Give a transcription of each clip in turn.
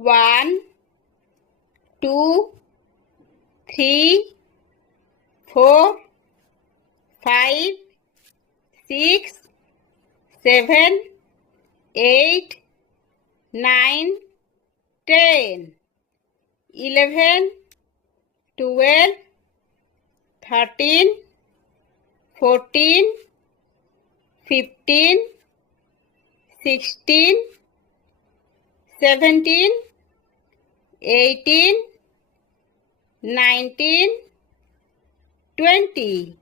1 2 3 4 5 6 7 8 9 10 11 12 13 14 15 16 17 18 19 20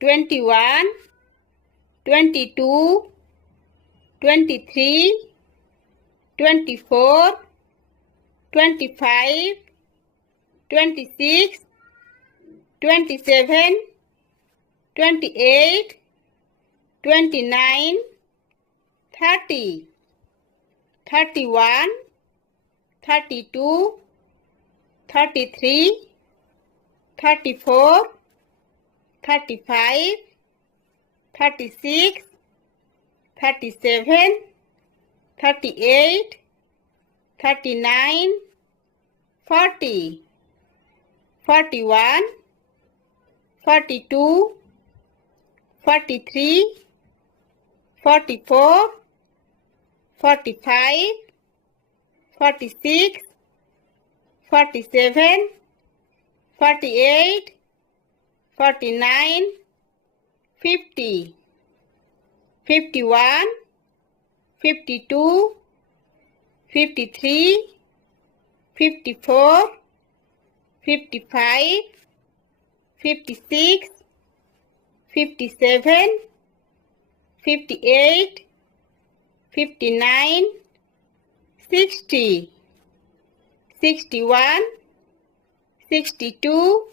21 22 23 24 25 26 27 28 29 30 31 32 33 34 35 36 37 38 39 40 41 42 43 44 45 46 47 48 49 50 51 52 53 54 55 56 57 58 59 60 61 62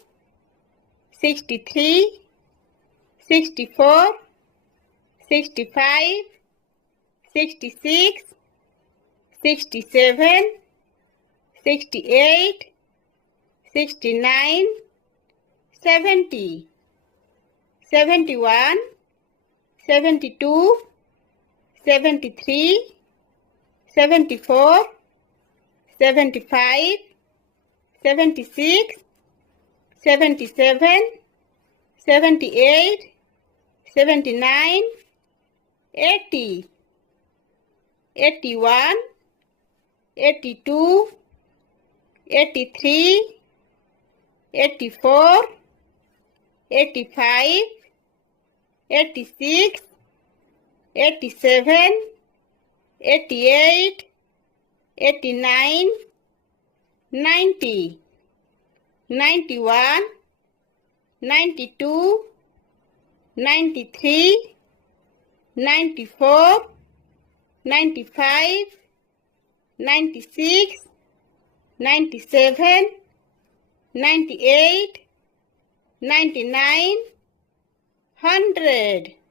63 64 65 66 67 68 69 70 71 72 73 74 75 76 77 78 79 80 81 82 83 84 85 86 87 88 89 90 91 92 93 94 95 96 97 98 99 100